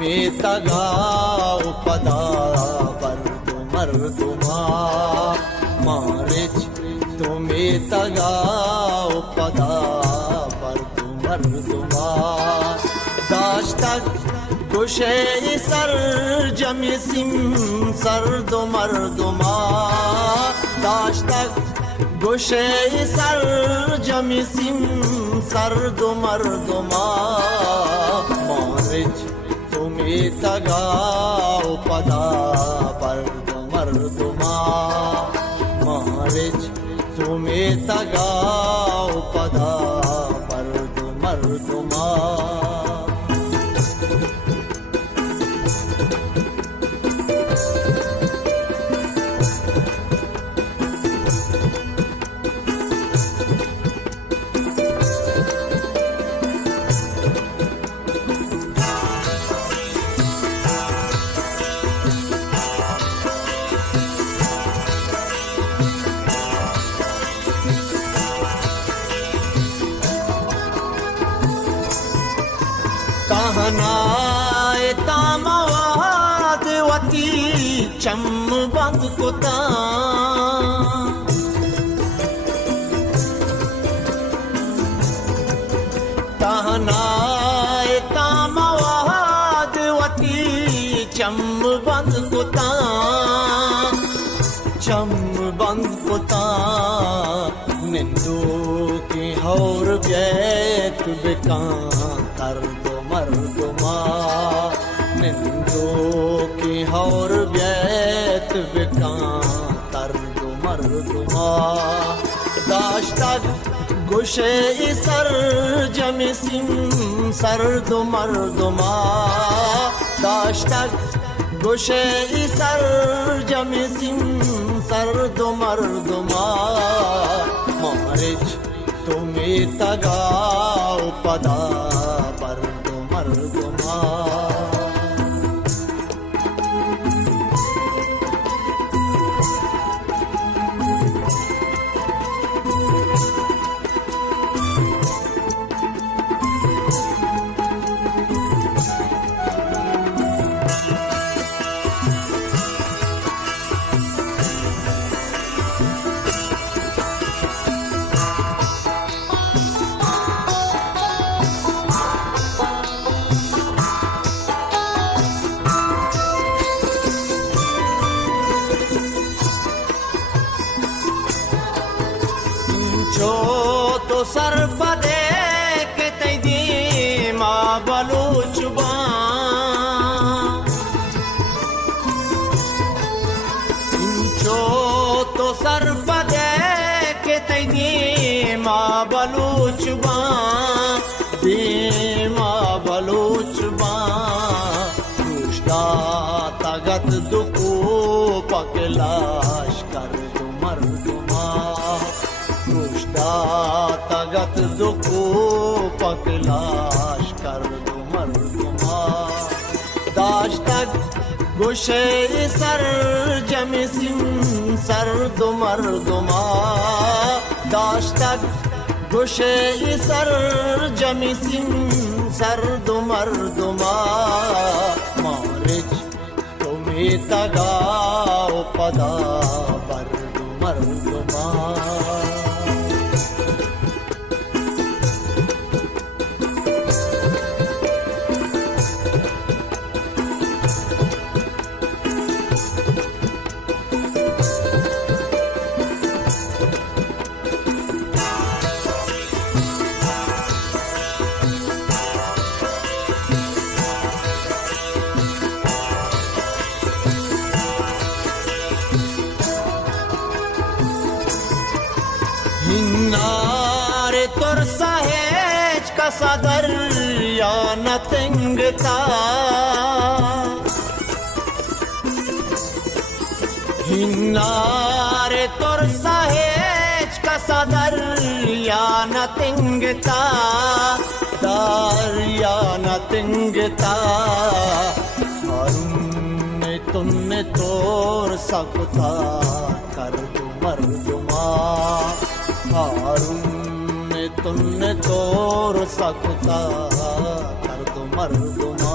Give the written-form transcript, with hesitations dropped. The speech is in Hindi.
तुम्हें तगा उपदा बर्दु मर्दुमा मारिच तुम्हें तगा उपदा बर्दु मर्दुमा दाश्तक गुशे सर जमिसिम सर्दु मर्दुमा दाश्तक गुशे सर जमिसिम सर्दु मर्दुमा मारिच तुम्हें तगा उपदा बर्दु मर्दुमा मारिच तुम्हें तगा उपदा बर्दु मर्दुमा तहनाए तामवाद वती चम बंद कुता तहनाए तामवाद वती चम बंद कुता चम बंद कुता निंदू की हौर बैत बिका कर मर्दुमा निंदो की हौर बैत बिका तरदु मर्दुमा दाश्तक गुशे सर जमिसिम सर्दु मर्दुमा दाश्तक गुशे सर जमिसिम सर्दु मर्दुमा मारिच तुम्हें तगा उपदा बर्दु मर्दुमा जो तो सर पदे के तैदी माँ बलूचबा जो तो सर पदे के तैदी माँ बलूचबा दी माँ बलूचबा रुश्ता तगत दुकू पकलाश कर दो मर्दुमा रुश्ता तगत दुकू पकलाश कर दो मर्दुमा दाश्तक गुशे सर जमिसिम सर्दु मर्दुमा दाश्तक गुशे सर जमिसिम सर्दु मर्दुमा मारिच तुम्हें तगा उपदा बर्दु मर्दुमा हिन्नारे तुर सहेज का सदर या नतिंगता हिन्नारे तुर सहेज का सदर या नतिंगता दार या नतिंगता हारून तुमने तोर सकता कर दो मर्दुमा हारून तुमने तोर सकता कर दो मर्दुमा